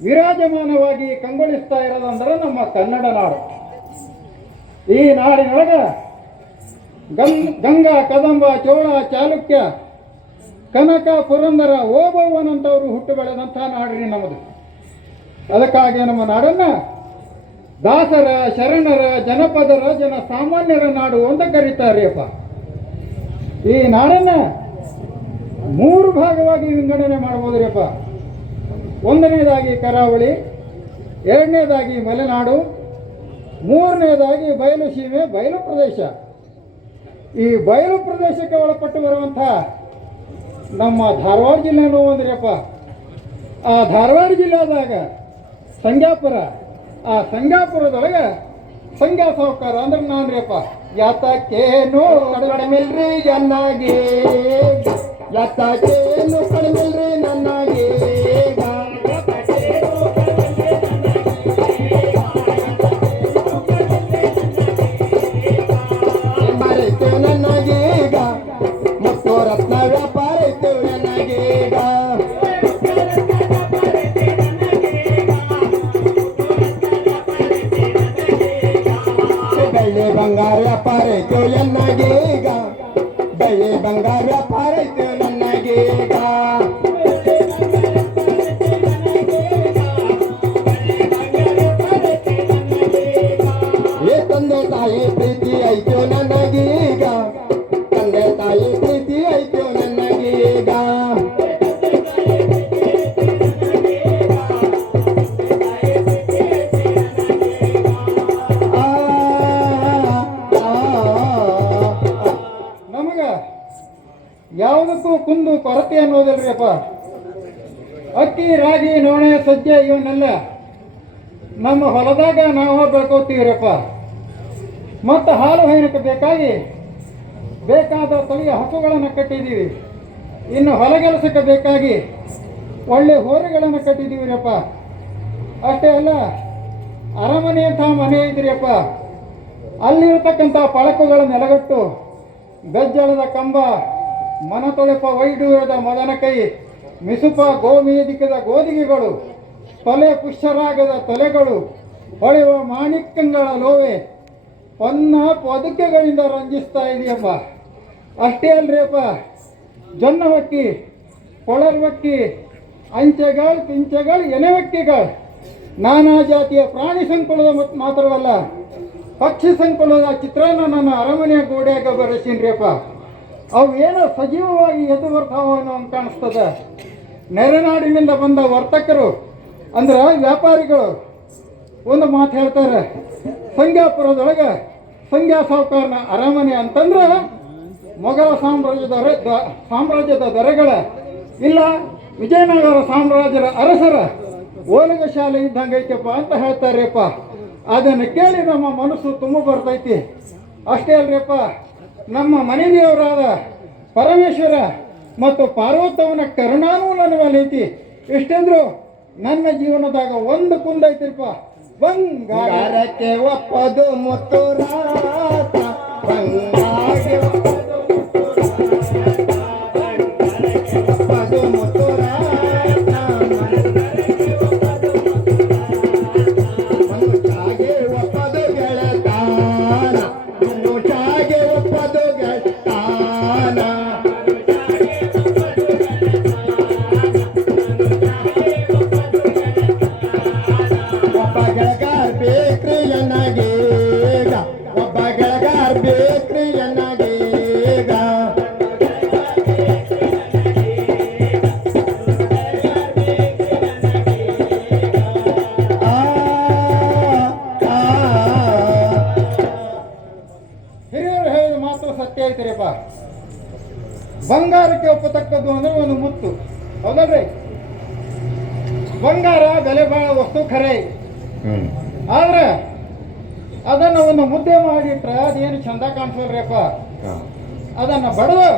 ವಿರಾಜಮಾನವಾಗಿ ಕಂಗೊಳಿಸ್ತಾ ಇರೋದಂದ್ರೆ ನಮ್ಮ ಕನ್ನಡ ನಾಡು. ಈ ನಾಡಿನೊಳಗ ಗಂಗಾ, ಕದಂಬ, ಚೋಳ, ಚಾಲುಕ್ಯ, ಕನಕ, ಪುರಂದರ ಓಬವ್ವನಂತವರು ಹುಟ್ಟು ಬೆಳೆದಂಥ ನಾಡ್ರಿ ನಮ್ಮದು ಅದಕ್ಕಾಗಿ ನಮ್ಮ ನಾಡನ್ನ ದಾಸರ, ಶರಣರ ಜನಪದರ ಜನ ಸಾಮಾನ್ಯರ ನಾಡು ಅಂತ ಕರೀತಾರೆಯಪ್ಪ ಈ ನಾಡನ್ನ ಮೂರು ಭಾಗವಾಗಿ ವಿಂಗಡಣೆ ಮಾಡ್ಬೋದ್ರಿಯಪ್ಪ ಒಂದನೇದಾಗಿ ಕರಾವಳಿ, ಎರಡನೇದಾಗಿ ಮಲೆನಾಡು, ಮೂರನೇದಾಗಿ ಬಯಲು ಸೀಮೆ, ಬಯಲು ಪ್ರದೇಶ. ಈ ಬಯಲು ಪ್ರದೇಶಕ್ಕೆ ಒಳಪಟ್ಟು ಬರುವಂಥ ನಮ್ಮ ಧಾರವಾಡ ಜಿಲ್ಲೆ ಒಂದ್ರಿಯಪ್ಪ. ಆ ಧಾರವಾಡ ಜಿಲ್ಲೆದಾಗ ಸಂಗ್ಯಾಪುರ, ಆ ಸಂಗ್ಯಾಪುರದೊಳಗೆ ಸಂಗ್ಯಾ ಸಾವುಕಾರ ಅಂದ್ರೆ ನಾನ್ರಿಯಪ್ಪ. ಯಾತಕ್ಕೇನು ಕಡಿಮೆಲ್ರಿ ಚೆನ್ನಾಗಿ ಯಾತಕ್ಕೇನು ಕಡಿಮೆಲ್ರಿ ನನ್ನಾಗಿ? ಅಪ್ಪ ಅಕ್ಕಿ, ರಾಗಿ ನೋಣೆ ಸಜ್ಜೆ ಇವನ್ನೆಲ್ಲ ನಮ್ಮ ಹೊಲದಾಗ ನಾವು ಬೆಳ್ಕೋತೀವ್ರಪ್ಪ. ಮತ್ತು ಹಾಲು ಹೈನಕ್ಕೆ ಬೇಕಾಗಿ ಬೇಕಾದ ತಳಿಯ ಹಕ್ಕುಗಳನ್ನು ಕಟ್ಟಿದ್ದೀವಿ ಇನ್ನು ಹೊಲಗೆಲಸಕ್ಕೆ ಬೇಕಾಗಿ ಒಳ್ಳೆ ಹೋರಿಗಳನ್ನು ಕಟ್ಟಿದ್ದೀವಿರಪ್ಪ ಅಷ್ಟೇ ಅಲ್ಲ ಅರಮನೆ ಅಂತ ಮನೆ ಇದ್ರಿಯಪ್ಪ. ಅಲ್ಲಿರ್ತಕ್ಕಂಥ ಪಳಕುಗಳ ನೆಲಗಟ್ಟು, ಬೆಜ್ಜಳದ ಕಂಬ ಮನ ತೊಳೆಪ ವೈಡೂರದ ಮದನ ಕೈ, ಮಿಸುಪ ಗೋಮೇದಿಕದ ಗೋದಿಗೆಗಳು, ತಲೆ ಪುಷ್ಯರಾಗದ ತಲೆಗಳು, ಹೊಳೆಯುವ ಮಾಣಿಕ್ಯಗಳ ಲೋವೆ, ಪನ್ನ ಪದುಕೆಗಳಿಂದ ರಂಜಿಸ್ತಾ ಇದೆಯಪ್ಪ. ಅಷ್ಟೇ ಅಲ್ರಿಯಪ್ಪ ಜೊನ್ನವಕ್ಕಿ ಕೊಳರ್ವಕ್ಕಿ ಅಂಚೆಗಳು, ಪಿಂಚೆಗಳು ಎನೆವಕ್ಕಿಗಳು ನಾನಾ ಜಾತಿಯ ಪ್ರಾಣಿ ಸಂಕುಲದ ಮತ್ ಮಾತ್ರವಲ್ಲ, ಪಕ್ಷಿ ಸಂಕುಲದ ಚಿತ್ರಾನ್ನ ನನ್ನ ಅರಮನೆಯ ಗೋಡೆಯಾಗ ಬರೆಸೀನ್ರಿಯಪ್ಪ ಅವು ಏನೋ ಸಜೀವವಾಗಿ ಎದ್ದು ಬರ್ತಾವ ಅಂತ ಕಾಣಿಸ್ತದೆ. ನೆರೆನಾಡಿನಿಂದ ಬಂದ ವರ್ತಕರು, ಅಂದ್ರೆ ವ್ಯಾಪಾರಿಗಳು, ಒಂದು ಮಾತು ಹೇಳ್ತಾರೆ. ಸಂಘಾಪುರದೊಳಗೆ ಸಂಗ್ಯಾ ಸಾವುಕಾರನ ಅರಮನೆ ಅಂತಂದ್ರೆ ಮೊಘಲ ಸಾಮ್ರಾಜ್ಯದ ಸಾಮ್ರಾಜ್ಯದ ದೊರೆಗಳ. ಇಲ್ಲ, ವಿಜಯನಗರ ಸಾಮ್ರಾಜ್ಯದ ಅರಸರ. ಓಲಗ ಶಾಲೆ ಇದ್ದಂಗೈತಪ್ಪ ಅಂತ ಹೇಳ್ತಾರೆ ಅದನ್ನು ಕೇಳಿ ನಮ್ಮ ಮನಸ್ಸು ತುಂಬ ಬರ್ತೈತಿ. ಅಷ್ಟೇ ಅಲ್ರಿಪ್ಪ ನಮ್ಮ ಮನೆದೇವರಾದ ಪರಮೇಶ್ವರ ಮತ್ತು ಪಾರ್ವತವನ ಕರುಣಾನೂ ನನ್ನ ಮೇಲೆ ಐತಿ ಇಷ್ಟಂದ್ರು ನನ್ನ ಜೀವನದಾಗ ಒಂದು ಕುಂದೈತಿರಪ್ಪ. ಬಂಗಾರಕ್ಕೆ ಒಪ್ಪದು ಮತ್ತು ರಾತ ಬಂಗಾರಕ್ಕೆ ಅಂದ್ರೆ ಒಂದು ಮುತ್ತು. ಹೌದಲ್ರಿ? ಬಂಗಾರ ಬೆಲೆ ಬಾಳ ವಸ್ತು ಖರೆ. ಆದ್ರೆ ಅದನ್ನ ಒಂದು ಮುದ್ದೆ ಮಾಡಿಟ್ರೆ ಅದೇನು ಚಂದ ಕಾಣಿಸಲ್ರಿಯಪ್ಪ ಅದನ್ನ ಬಡದು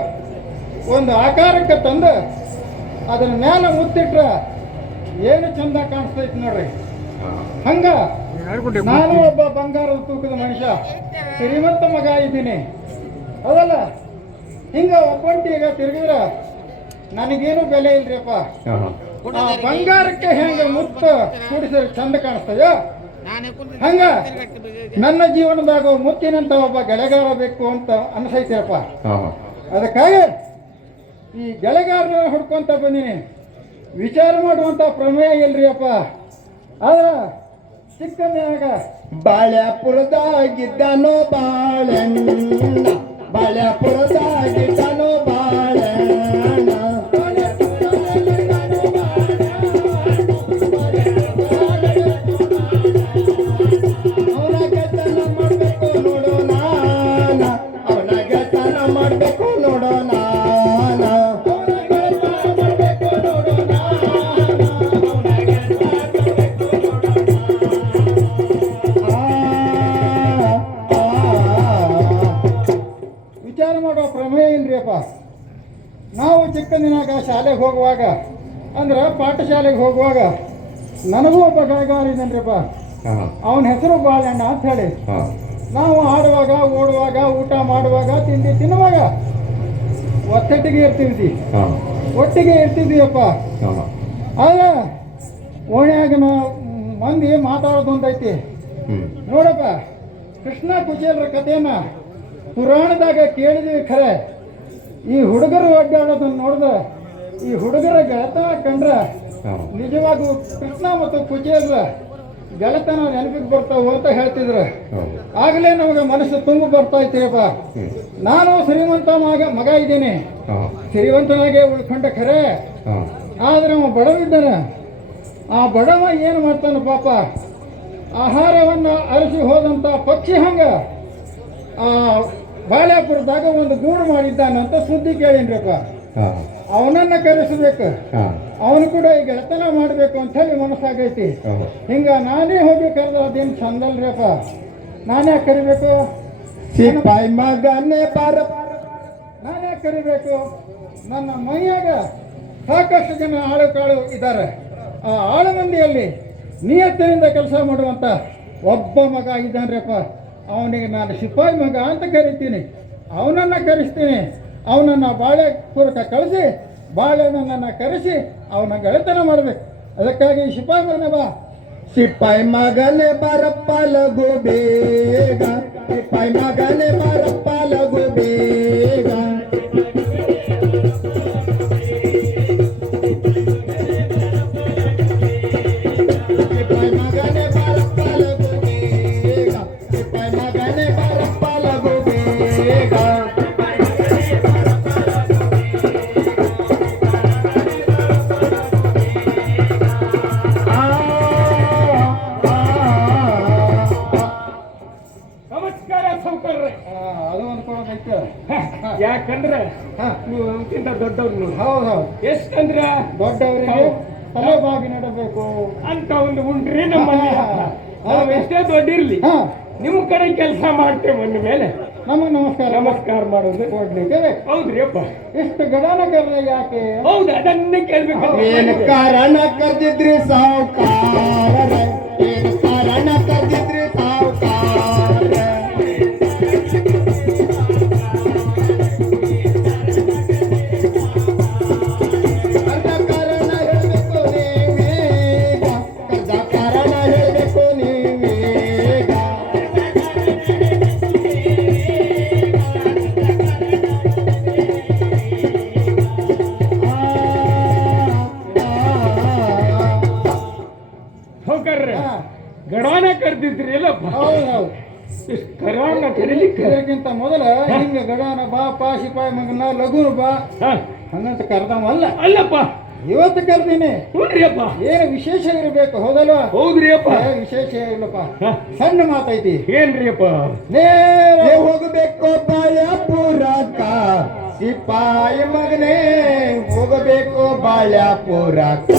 ಒಂದು ಆಕಾರಕ್ಕೆ ತಂದು ಅದನ್ನ ಮೇಲೆ ಮುತ್ತಿಟ್ರ ಏನು ಚಂದ ಕಾಣಿಸ್ತೈತಿ ನೋಡ್ರಿ. ಹಂಗ ನಾನು ಒಬ್ಬ ಬಂಗಾರದ ತೂಕದ ಮನುಷ್ಯ. ಶ್ರೀಮಂತ ಮಗ ಇದ್ದೀನಿ. ಹೌದಲ್ಲ? ಹಿಂಗ ಒಬ್ಬಂಟಿ ಈಗ ತಿರುಗಿದ್ರ ನನಗೇನು ಬೆಲೆ ಇಲ್ರಿಯಪ್ಪ ಆ ಬಂಗಾರಕ್ಕೆ ಹೆಂಗೆ ಮುತ್ತು ಕೂಡಿಸಿದ್ರೆ ಚಂದ ಕಾಣಿಸ್ತದೋ ಹಂಗ ನನ್ನ ಜೀವನದಾಗ ಮುತ್ತಿನಂತ ಒಬ್ಬ ಗೆಳೆಗಾರ ಬೇಕು ಅಂತ ಅನ್ಸೈತಿರಪ್ಪ. ಅದಕ್ಕಾಗಿ ಈ ಗೆಳೆಗಾರನ ಹುಡ್ಕೊಂತ ಬಂದೀನಿ. ವಿಚಾರ ಮಾಡುವಂತ ಪ್ರಮೇಯ ಇಲ್ರಿ ಅಪ್ಪ ಆದ್ರ ಚಿಕ್ಕನ್ಯಾಗ ಬಾಳೆಪುರದಾಗಿದ್ದಾನೋ ಬಾಳೆಣ್ಣ ಬಾಳ್ಯಾಪುರದಾಗಿದ್ದನೋ ಶಾಲೆಗೆ ಹೋಗುವಾಗ ಅಂದ್ರೆ ಪಾಠಶಾಲೆಗೆ ಹೋಗುವಾಗ ನನಗೂ ಒಬ್ಬ ಗಾಯಗಾರ ಇದ್ದಾನ್ರಿಪ್ಪ ಅವನ ಹೆಸರು ಬಾಳೆಣ್ಣ ಅಂತ ಹೇಳಿ. ನಾವು ಆಡುವಾಗ ಓಡುವಾಗ ಊಟ ಮಾಡುವಾಗ ತಿಂಡಿ ತಿನ್ನುವಾಗ ಒತ್ತಟ್ಟಿಗೆ ಇರ್ತೀವಿ ಒಟ್ಟಿಗೆ ಇರ್ತಿದ್ದೀವಪ್ಪ ಅಪ್ಪ ಆದ್ರೆ ಓಣ್ಯಾಗ ಮಂದಿ ಮಾತಾಡೋದೊಂದೈತಿ ನೋಡಪ್ಪ ಕೃಷ್ಣ ಕುಚೇಲರ ಕಥೆಯನ್ನ ಪುರಾಣದಾಗ ಕೇಳಿದ್ವಿ ಖರೆ. ಈ ಹುಡುಗರು ಅಡ್ಡಾಡೋದನ್ನ ನೋಡಿದ್ರೆ ಈ ಹುಡುಗರ ಗೆಳತನ ಕಂಡ್ರೆ ನಿಜವಾಗೂ ಕೃಷ್ಣ ಮತ್ತು ಕುಚೇಲರ ಗೆಳತನ ನೆನಪಿಗೆ ಬರ್ತಾವು ಅಂತ ಹೇಳ್ತಿದ್ರು. ಆಗಲೇ ನಮಗೆ ಮನಸ್ಸು ತುಂಬ ಬರ್ತಾ ಇತ್ತೀರಪ್ಪ ನಾನು ಶ್ರೀಮಂತ ಮಗ ಮಗ ಇದ್ದೀನಿ. ಶ್ರೀಮಂತನಾಗೆ ಉಳ್ಕೊಂಡ ಖರೆ ಆದ್ರೆ ಅವ ಬಡವಿದ್ದಾನೆ ಆ ಬಡವ ಏನು ಮಾಡ್ತಾನೆ ಪಾಪ? ಆಹಾರವನ್ನು ಅರಸಿ ಹೋದಂಥ ಪಕ್ಷಿ ಹಂಗ ಆ ಬಾಳೆಪುರದಾಗ ಒಂದು ಗೂಡು ಮಾಡಿದ್ದಾನೆ ಅಂತ ಸುದ್ದಿ ಕೇಳಿನ್ರಪ್ಪ. ಅವನನ್ನ ಕರೆಸಬೇಕು. ಅವನು ಕೂಡ ಈಗ ಎತ್ತನ ಮಾಡಬೇಕು ಅಂತ ಹೇಳಿ ಮನಸ್ಸಾಗೈತಿ. ಹಿಂಗ ನಾನೇ ಹೋಗಿ ಕರೆದ ಅದೇನು ಚಂದಲ್ರಿಯಪ್ಪ ನಾನೇ ಕರಿಬೇಕು? ಸಿಪಾಯಿ ಮಗನೇ ಬಾರ. ನಾನೇ ಕರಿಬೇಕು? ನನ್ನ ಮೈಯಾಗ ಸಾಕಷ್ಟು ಜನ ಆಳು ಕಾಳು ಇದ್ದಾರೆ. ಆ ಆಳು ಮಂದಿಯಲ್ಲಿ ನಿಯತ್ತಿನಿಂದ ಕೆಲಸ ಮಾಡುವಂಥ ಒಬ್ಬ ಮಗ ಇದ್ದಾನ್ರಪ್ಪ ಅವನಿಗೆ ನಾನು ಸಿಪಾಯಿ ಮಗ ಅಂತ ಕರಿತೀನಿ. ಅವನನ್ನು ಕರೆಸ್ತೀನಿ. ಅವನನ್ನು ಬಾಳೆಪುರಕ್ಕೆ ಕಳಿಸಿ ನನ್ನನ್ನ ಕರೆಸಿ, ಅವನ ಗೆಳೆತನ ಮಾಡಬೇಕು. ಅದಕ್ಕಾಗಿ ಸಿಪಾಯಿ ಮಗನ ಬಾ. ಸಿಪಾಯಿ ಮಗನೇ ಬಾರಪ್ಪ, ಲಘು ಬೇಗ. ಸಿಪಾಯಿ ಮಗನೇ ಬಾರಪ್ಪ, ಲಘು ಬೇಗ. ಸಿಪಾಯಿ ಮಗನೇ ಬಾರಪ್ಪ, ಲಘು ಬೇಗ. ಸಿಪಾಯಿ ಮಗನೇ ಬಾರಪ್ಪ ದೊಡ್ಡವ್ರು ಹೌದು ಹೌದು. ಎಷ್ಟಂದ್ರ ದೊಡ್ಡವರಿಗೆ ತಲೆಬಾಗಿ ತಲೆ ಬಾಗಿ ನಡಬೇಕು. ಅಂತ ಒಂದು ಉಂಟ್ರಿ ನಮ್ಮಲ್ಲಿ. ನಾವು ಎಷ್ಟೇ ದೊಡ್ಡಿರ್ಲಿ ಹಾ. ನಿಮ್ ಕಡೆ ಕೆಲಸ ಮಾಡ್ತೇವೆ ಅಂದ ಮೇಲೆ ನಮಗೆ ನಮಸ್ಕಾರ. ನಮಸ್ಕಾರ ಮಾಡೋದು. ಕೊಡ್ಲಿಕ್ಕೆ ಹೌದ್ರಿ ಅಪ್ಪ ಎಷ್ಟು ಗಡನ ಕರೆದ ಯಾಕೆ? ಹೌದು ಅದನ್ನೇ ಕೇಳ್ಬೇಕು. ಏನು ಕಾರಣ ಕರೆದಿದ್ರಿ ಸಾವುಕಾರ ಏನ್ ಕಾರಣ ಕರ್ದಿದ್ರಿ ಇದಕ್ಕಿಂತ ಮೊದಲ ಹಿಂಗ ಗಡಾನ ಬಾ ಪಾ ಸಿಪಾಯಿ ಮಗನ ಲಘು ಬಾ. ಹಂಗಂತ ಕರ್ದವಲ್ಲ ಅಲ್ಲಪ್ಪ. ಇವತ್ತು ಕರ್ದೀನಿ. ಅಪ್ಪ. ಏನು ವಿಶೇಷ ಇರಬೇಕು ಹೌದಲ್ವಾ? ಹೌದ್ರಿ ಅಪ್ಪ. ವಿಶೇಷ ಇಲ್ಲಪ್ಪ. ಸಣ್ಣ ಮಾತೈತಿ. ಏನ್ರಿ ಅಪ್ಪ? ನೇರ ಹೋಗಬೇಕು ಬಾಳ್ಯಾಪುರಕ್ಕ ಸಿಪಾಯಿ ಮಗನೇ ಹೋಗಬೇಕು ಬಾಳ್ಯಾಪುರಕ್ಕ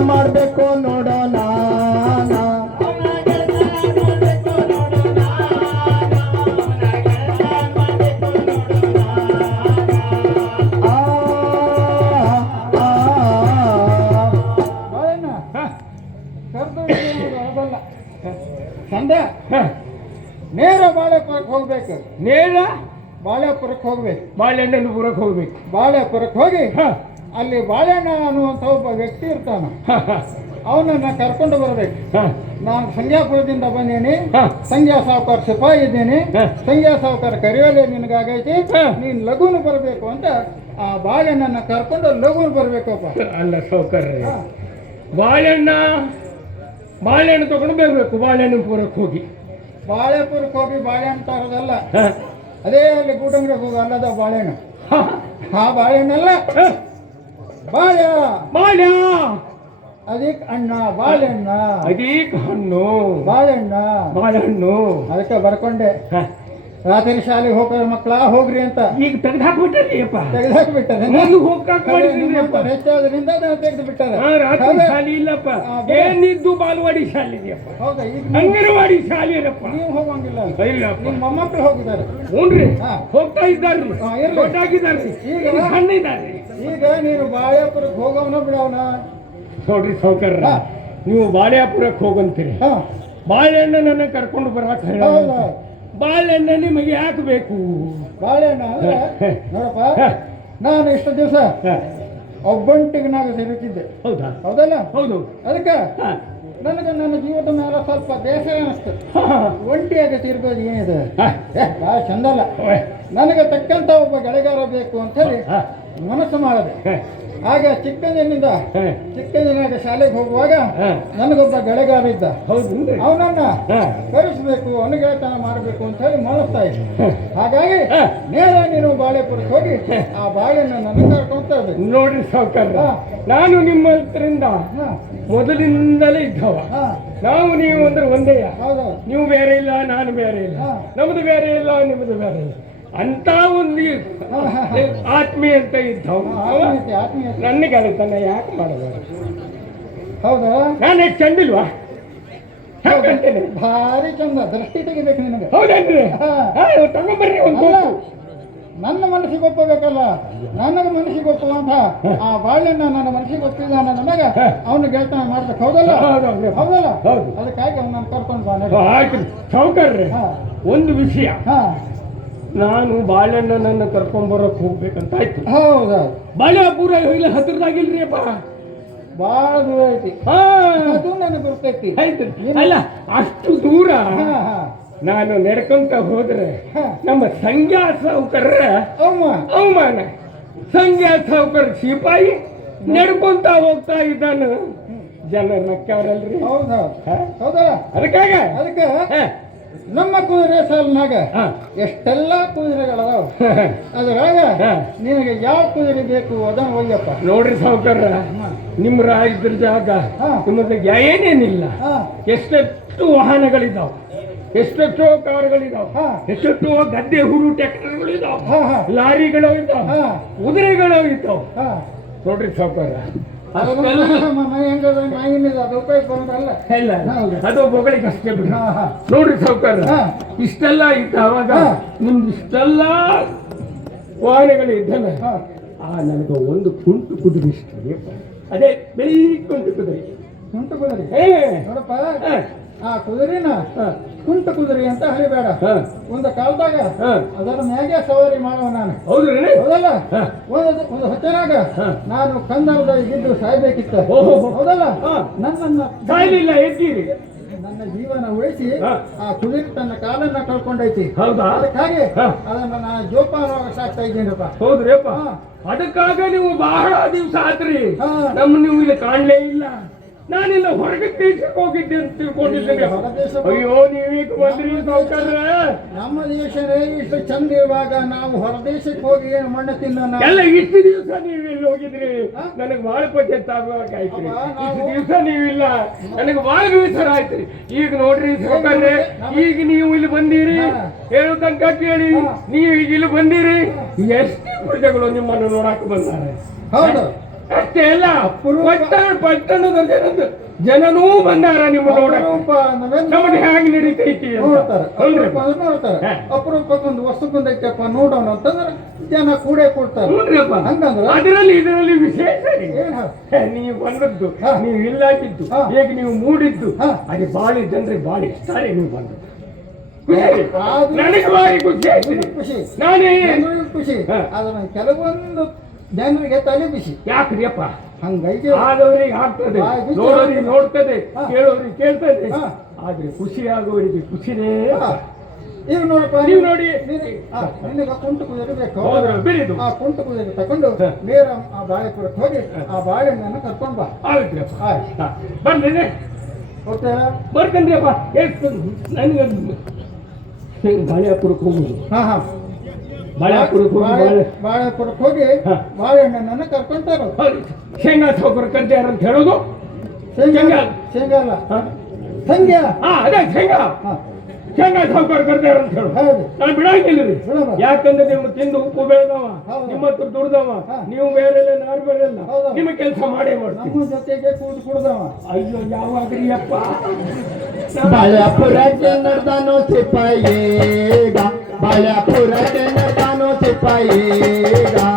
ಮಾಡ್ಬೇಕು ನೋಡೋಣ. ನೇರ ಬಾಳೆಪುರಕ್ಕೆ ಹೋಗ್ಬೇಕು. ನೇರ? ಬಾಳೆಪುರಕ್ಕೆ ಹೋಗ್ಬೇಕು. ಬಾಳೆಹಣ್ಣನ್ನು ಪುರಕ್ಕೆ ಹೋಗ್ಬೇಕು. ಬಾಳೆಪುರಕ್ಕೆ ಹೋಗಿ ಹ, ಅಲ್ಲಿ ಬಾಳೆಣ್ಣ ಅನ್ನುವಂಥ ಒಬ್ಬ ವ್ಯಕ್ತಿ ಇರ್ತಾನ. ಅವನನ್ನು ಕರ್ಕೊಂಡು ಬರಬೇಕು. ನಾನು ಸಂಗ್ಯಾಪುರದಿಂದ ಬಂದೀನಿ. ಸಂಧ್ಯಾ ಸಾವುಕಾರ ಸಿಪಾಯಿ ಇದ್ದೇನೆ. ಸಂಧ್ಯಾ ಸಾವುಕಾರ ಕರೆಯೋಲೆ ನಿನಗಾಗೈತಿ. ನೀನು ಲಘುನು ಬರಬೇಕು ಅಂತ ಆ ಬಾಳೆಹಣ್ಣನ್ನು ಕರ್ಕೊಂಡು ಲಘುನು ಬರಬೇಕಪ್ಪ. ಅಲ್ಲ ಹ. ಬಾಳೆಹಣ್ಣ ಬಾಳೆಹಣ್ಣು ತಗೊಂಡು ಬರಬೇಕು. ಬಾಳೆಹಣ್ಣು ಪೂರಕ್ಕೆ ಹೋಗಿ. ಬಾಳೆಪುರಕ್ಕೆ ಹೋಗಿ ಬಾಳೆಹಣ್ಣು ತರೋದಲ್ಲ. ಅದೇ ಅಲ್ಲಿ ಗೂಡಂಗ್ರಿಗೆ ಹೋಗಿ ಅಲ್ಲದ ಬಾಳೆಹಣ್ಣು. ಆ ಬಾಳೆಹಣ್ಣಲ್ಲ ಬಾಳ ಬಾಳ್ಯ ಅದಕ್ಕೆ ಅಣ್ಣ ಬಾಳೆಹಣ್ಣ ಅದೀಕ್ ಹಣ್ಣು ಬಾಳೆಹಣ್ಣ ಬಾಳೆಹಣ್ಣು ಅದಕ್ಕೆ ಬರ್ಕೊಂಡೆ. ರಾತ್ರಿ ಶಾಲೆಗೆ ಹೋಗ್ರ ಮಕ್ಕಳ ಹೋಗ್ರಿ ಅಂತ. ಈಗ ತೆಗೆದು ಹಾಕ್ಬಿಟ್ಟಲ್ಲಿ ಅಪ್ಪ ತೆಗೆದಾಕಿ ಹಾಕ್ಬಿಟ್ಟಾರೆ ನಂದು ಹೋಗಕ್ ಮಾಡಿದ್ದೀನಿ ಅಪ್ಪ. ಹೆಚ್ಚಾದ್ರಿಂದ ನಾನು ತೆಗೆದು ಬಿಟ್ಟಾರೆ ರಾತ್ರಿ? ಶಾಲೆ ಇಲ್ಲಪ್ಪ. ಏನಿದ್ದು ಬಾಲವಾಡಿ ಶಾಲೆ ಇದೆಯಪ್ಪ ಹೌದಾ ಈಗ ನೀವು- ಅಂಗನವಾಡಿ ಶಾಲೆ ಇರಪ್ಪ ನೀವು ಹೋಗಂಗಿಲ್ಲ. ಇಲ್ಲಪ್ಪ ನಿಮ್ಮ ಮೊಮ್ಮಕ್ಕಳು ಹೋಗಿದ್ದಾರೆ. ಹ್ಞೂ ರೀ ಹೋಗ್ತಾ ಇದ್ದಾರೆ. ದೊಡ್ಡಾಗಿದ್ದಾರ್ರಿ. ಈಗ? ಸಣ್ಣ ಇದ್ದಾರ್ರಿ. ಈಗ ನೀನು ಬಾಳೆಪುರಕ್ಕೆ ಹೋಗವನ ಬಿಡವನ? ನೋಡ್ರಿ ಸೌಕರ್ಯ. ನೀವು ಬಾಳೆಪುರಕ್ಕೆ ಹೋಗಂತೀರಿ. ಬಾಳೆಹಣ್ಣು ನನ್ನ ಕರ್ಕೊಂಡು ಬರಕ್ ಹೇಳಲ್ಲ ಬಾಳೆಹಣ್ಣ ನಿಮಗೆ ಯಾಕೆ ಬೇಕು ಬಾಳೆಹಣ್ಣ ಅಂದ್ರೆ? ನೋಡಪ್ಪ ನಾನು ಇಷ್ಟು ದಿವಸ. ಒಬ್ಬಂಟಿಗೆ ನಾವು ಸಿರುತ್ತಿದ್ದೆ. ಹೌದಾ? ಹೌದಲ್ಲ? ಹೌದು. ಅದಕ್ಕೆ ನನಗೆ ನನ್ನ ಜೀವದ ಮೇಲೆ ಸ್ವಲ್ಪ ಬೇಸರ ಅನಿಸ್ತು. ಒಂಟಿಯಾಗ ತಿರ್ಗೋದು ಏನಿದೆ. ಭಾಳ ಚಂದಲ್ಲ. ನನಗೆ ತಕ್ಕಂತ ಒಬ್ಬ ಗೆಳೆಗಾರ ಬೇಕು ಅಂತ ಹೇಳಿ ಮನಸ್ಸು ಮಾಡಿದೆ. ಆಗ ಚಿಕ್ಕಂದಿನಿಂದ. ಚಿಕ್ಕಂದಿನಾಗ ಶಾಲೆಗೆ ಹೋಗುವಾಗ. ನನಗೊಬ್ಬ ಗೆಳೆಗಾರ ಇದ್ದ. ಹೌದು. ಅವನನ್ನ. ಕಳಿಸ್ಬೇಕು ಅನುಗೆಳತನ ಮಾಡಬೇಕು ಅಂತ ಹೇಳಿ ಮಾಡಿಸ್ತಾ ಇದ್ದೆ. ಹಾಗಾಗಿ. ನೇರ ನೀನು ಬಾಳೆಪುರಕ್ಕೆ ಹೋಗಿ ಆ ಬಾಳೆನ ನನ್ನ ಕರ್ಕೊಂತ ನೋಡಿ ಸಾವುಕಾರ. ನಾನು ನಿಮ್ಮ ಹತ್ರಿಂದ ಮೊದಲಿಂದಲೇ ಇದ್ದವ. ನಾವು ನೀವು ಅಂದ್ರೆ ಒಂದೇ. ಹೌದು ನೀವು ಬೇರೆ ಇಲ್ಲ ನಾನು ಬೇರೆ ಇಲ್ಲ. ನಮ್ದು ಬೇರೆ ಇಲ್ಲ ನಿಮ್ದು ಬೇರೆ ಇಲ್ಲ. ಅಂತ ಒಂದು ಆತ್ಮೀಯ ಅಂತ ಇದ್ದವ ನನಗೆ ಅದನ್ನ ಯಾಕೆ ಮಾಡಬಾರದು? ಹೌದಾ? ನಾನು ಎಷ್ಟು ಚಂದಿಲ್ವಾ? ಭಾರಿ ಚಂದ ದೃಷ್ಟಿ ತೆಗಿಬೇಕು ನಿನಗೆ. ಹೌದೇನ್ರಿ? ನನ್ನ ಮನಸ್ಸಿಗೆ ತಗೊಂಬರ್ರಿ ಒಂದು. ನನ್ನ ಮನಸ್ಸಿಗೆ ಒಪ್ಪಬೇಕಲ್ಲ? ನನಗೆ ಮನಸ್ಸಿಗೆ ಒಪ್ಪುವಂತ ಆ ಬಾಳೆನ್ನ ನನ್ನ ಮನಸ್ಸಿಗೆ ನನ್ನ ಮಗ ಅವನು ಗೆಳತನ ಮಾಡ್ಬೇಕು. ಹೌದಲ್ಲ? ಹೌದು, ಹೌದು. ಹೌದಲ್ಲ? ಹೌದು. ಅದಕ್ಕಾಗಿ ಅವ್ನು ನಾನು ಕರ್ಕೊಂಡು ಬಾ ಸೌಕರ್ಯ ಆಯ್ತು. ಸಾವುಕಾರ್ರಿ ಒಂದು ವಿಷಯ. ಹಾ. ನಾನು ಬಾಳೆಹಣ್ಣನ್ನು ಕರ್ಕೊಂಬರಕ್ ಹೋಗ್ಬೇಕಂತ ಆಯ್ತು. ಬಾಳೆ ಬಾಳೆಪುರ ಇಲ್ಲ ಹತ್ತಿರದಾಗಿಲ್ರಿ ಅಪ್ಪ ಭಾಳ ದೂರ ಐತಿ. ಹಾ. ಅದು ನನಗೆ ಗೊತ್ತೈತಿ ಆಯ್ತು. ಅಲ್ಲ ಅಷ್ಟು ದೂರ ನಾನು ನಡ್ಕೊಂತ ಹೋದ್ರೆ ನಮ್ಮ ಸಂಜ್ಞಾ ಸೌಕರ್ಯ ಅವಮಾನ. ಸಂಜ್ಞಾ ಸಾವುಕರ್ ಸಿಪಾಯಿ ನಡ್ಕೊಂತ ಹೋಗ್ತಾ ಇದ್ದಾನು. ಜನ ನಕ್ಕವ್ರಲ್ರಿ. ಹೌದಾ? ಹೌದಾ? ಅದಕ್ಕಾಗ? ಅದಕ್ಕೆ. ನಮ್ಮ ಕುದುರೆ ಸಾಲಿನಾಗ. ಎಷ್ಟೆಲ್ಲ ಕುದುರೆಗಳದಾವ? ಅದರಾಗ ನಿನಗೆ ಯಾವ ಕುದುರೆ ಬೇಕು ಅದನ್ನ ಒಯ್ಯಪ್ಪ. ನೋಡ್ರಿ ಸಾವುಕಾರ ನಿಮ್ಮ ಇದ್ರ ಜಾಗ. ನಿಮ್ಮದು ಏನೇನಿಲ್ಲ. ಎಷ್ಟೆಷ್ಟು ವಾಹನಗಳಿದಾವ. ಎಷ್ಟೆಷ್ಟೋ ಕಾರ್ಗಳಿದಾವ. ಎಷ್ಟೆಷ್ಟೋ ಗದ್ದೆ ಹುರು ಟ್ರ್ಯಾಕ್ಟರ್ಗಳಿದಾವ ಇದಾವ ಲಾರಿಗಳು ಇದ್ದಾವ ಹಾ. ಕುದುರೆಗಳು ಇದ್ದಾವ ನೋಡ್ರಿ ಸಾವುಕಾರ ಇಲ್ಲ. ಅದು ಬೊಗಳಿಗೆ ಅಷ್ಟೇ ಬಿಡಿ. ನೋಡ್ರಿ ಸಾವುಕಾರ. ಇಷ್ಟೆಲ್ಲ ಇತ್ತು ಅವಾಗ. ನಿಮ್ದು ಇಷ್ಟೆಲ್ಲ ವಾಹನಗಳು ಇದ್ದಲ್ಲ ಆ ನನಗೆ ಒಂದು ಕುಂಟು ಕುದುರೆ ಇಷ್ಟ. ಅದೇ ಕುದುರೆ. ಕುಂಟು ಕುದುರೆ? ನೋಡಪ್ಪ. ಹಾ. ಆ ಕುದುರೆನ ಕುಂಟ ಕುದುರೆ ಅಂತ ಹರಿಬೇಡ. ಒಂದು ಕಾಲದಾಗ. ಅದರ ಮ್ಯಾಗೆ ಸವಾರಿ ಮಾಡುವ ನಾನು. ಹೌದ್ರಿ ಹೌದಲ್ಲ? ಒಂದು ಒಂದು ಹೊತ್ತನಾಗ ನಾನು ಕಂದರದ ಇದ್ದು ಸಾಯ್ಬೇಕಿತ್ತು. ಹೌದಲ್ಲ? ನನ್ನನ್ನು ಸಾಯ್ಲಿಲ್ಲ ಎದ್ದೀರಿ. ನನ್ನ ಜೀವನ ಉಳಿಸಿ ಆ ಕುದುರೆ ತನ್ನ ಕಾಲನ್ನ ಕಳ್ಕೊಂಡೈತಿ. ಹೌದಾ? ಅದಕ್ಕಾಗಿ. ಅದನ್ನ ನಾನು ಜೋಪಾನವಾಗ ಸಾಕ್ತಾ ಇದ್ದೀನಪ್ಪ ಹೌದ್ರಿಪ್ಪ. ಅದಕ್ಕಾಗ ನೀವು ಬಹಳ ದಿವಸ ಆತ್ರಿ. ನಮ್ಮ ನೀವು ಇಲ್ಲಿ ಕಾಣಲೇ ಇಲ್ಲ. ನಾನಿಲ್ಲ ಹೊರಗೆ ದೇಶಕ್ಕೆ ಹೋಗಿದ್ದೆ ಅಂತ ತಿಳ್ಕೊಂಡಿದ್ದೇನೆ. ಹೊರ ದೇಶ- ಅಯ್ಯೋ ನೀವೀಗ ಬಂದ್ರಿ ಸೌಕರ್ಯ ನಮ್ಮ ದೇಶನೇ ಇಷ್ಟು ಚಂದ ಇರುವಾಗ ನಾವು ಹೊರದೇಶಕ್ಕೆ ಹೋಗಿ ಏನು ಮಣ್ಣು ತಿನ್ನೋಣ ಎಲ್ಲ ಇಷ್ಟು ದಿವಸ ನೀವು ಇಲ್ಲಿ ಹೋಗಿದ್ರಿ? ನನಗೆ ಬಹಳ ಪಂಚಾಯತ್ ಇಷ್ಟು ದಿವಸ ನೀವಿಲ್ಲ ನನಗೆ ಬಹಳ ಬೇಸರ ಆಯ್ತ್ರಿ ಈಗ ನೋಡ್ರಿ ಸಾವ್ಕಾರ್ರೆ ಈಗ ನೀವು ಇಲ್ಲಿ ಬಂದಿರಿ. ಹೇಳೋ ತನಕ ಕೇಳಿ. ನೀವು ಈಗ ಇಲ್ಲಿ ಬಂದಿರಿ. ಎಷ್ಟು ಪ್ರಜೆಗಳು ನಿಮ್ಮನ್ನು ನೋಡಕ್ ಬಂದಾರೆ? ಹೌದು. ಅಷ್ಟೇ ಅಲ್ಲ ಪಟ್ಟಣ ಪಟ್ಟಣದ ಜನನೂ ಬಂದಾರ ನಿಮ್ಮ ನಮ್ಮದು ಹೇಗೆ ನಡೀತೈತಿ. ನೋಡ್ತಾರೆ. ನೋಡ್ತಾರೆ. ಅಪರೂಪಕ್ಕೊಂದು ವಸ್ತು ಬಂದೈತಪ್ಪ ನೋಡೋಣ ಅಂತಂದ್ರೆ ಜನ ಕೂಡೇ ಕೊಡ್ತಾರೆ. ಹಂಗಂದ್ರ? ಅದರಲ್ಲಿ ಇದರಲ್ಲಿ ವಿಶೇಷ ನೀವು ಬಂದದ್ದು. ನೀವು ಇಲ್ಲಾಗಿದ್ದು. ಹೇಗೆ ನೀವು ಮೂಡಿದ್ದು. ಅದೇ ಬಾಳಿ ಜನರಿಗೆ ಬಾಳಿ ಸರಿ ನೀವು ಬಂದದ್ದು. ಖುಷಿ ನನಗೆ ಬಾರಿ ಖುಷಿ ಖುಷಿ. ನಾನೇ ಖುಷಿ. ಆದ್ರೆ ಕೆಲವೊಂದು ಜನರಿಗೆ ತಲೆ ಬಿಸಿ ಯಾಕ್ರಿಯಪ್ಪ? ಹಂಗೈತೆ. ಆದವರಿಗೆ ಆಗ್ತದೆ. ನೋಡೋರಿಗೆ ನೋಡ್ತದೆ ಕೇಳೋರಿಗೆ ಕೇಳ್ತದೆ. ಆದ್ರೆ ಖುಷಿ ಆಗೋರಿಗೆ ಖುಷಿನೇ. ಈಗ ನೋಡಪ್ಪ ನೀವು ನೋಡಿ. ನಿನಗೆ ಕುಂಟು ಕುದುರೆ ಬೇಕು. ಆ ಕುಂಟು ಕುದುರೆ ತಗೊಂಡು. ನೇರ ಆ ಬಾಳೆಪುರಕ್ಕೆ ಹೋಗಿ ಆ ಬಾಳೆಹಣ್ಣನ್ನು ಕರ್ಕೊಂಡು ಬಾ. ಆಯ್ತು. ಹಾ. ಬನ್ರಿ ಹೋಗ್ತೇವೆ ಬರ್ಕಂದ್ರಿಯಪ್ಪ ನನಗೆ ಬಾಳೆಪುರಕ್ಕೆ ಹೋಗುದು. ಹಾ ಹಾ. ಬಾಳೆಪುರಕ್ಕೆ ಹೋಗಿ. ಬಾಳೆಹಣ್ಣನ್ನು ಕರ್ಕೊಂತಾರ. ಶೇಂಗಾ ಸೌಕರ್ಯ ಕರ್ದ್ಯಾರ ಅಂತ ಹೇಳೋದು? ಶೇಂಗಾ ಶೇಂಗಾ. ಅಲ್ಲ. ಹಾ? ಅದೇ ಶೇಂಗಾ. ಹಾ. ಶೇಂಗಾ ಸೌಕರ್ಯ ಕರ್ದ್ಯಾರ ಅಂತ ಹೇಳು. ನಾನು ಬಿಡಂಗಿಲ್ಲ ರೀ. ಯಾಕಂದ್ರೆ ನಿಮ್ಗೆ ತಿಂದು ಉಪ್ಪು ಬೆಳೆದವ. ನಿಮ್ಮ ಹತ್ರ ದುಡ್ದವ ನೀವು ಬೇರೆ ನಾರು ಬೇರೆಲ್ಲ ಹೌದು. ನಿಮ್ಮ ಕೆಲಸ ಮಾಡೇ ಮಾಡಿ ನಮ್ಮ ಜೊತೆಗೆ ಕೂತು ಕುಡ್ದವ. ಅಯ್ಯೋ ಯಾವಾಗ್ರಿ ಅಪ್ಪ? ಬಾಳ್ಯಾಪುರಕ್ಕೆ ನಡ್ದಾನೋ भया पूरा तेन पानो सिपाहीगा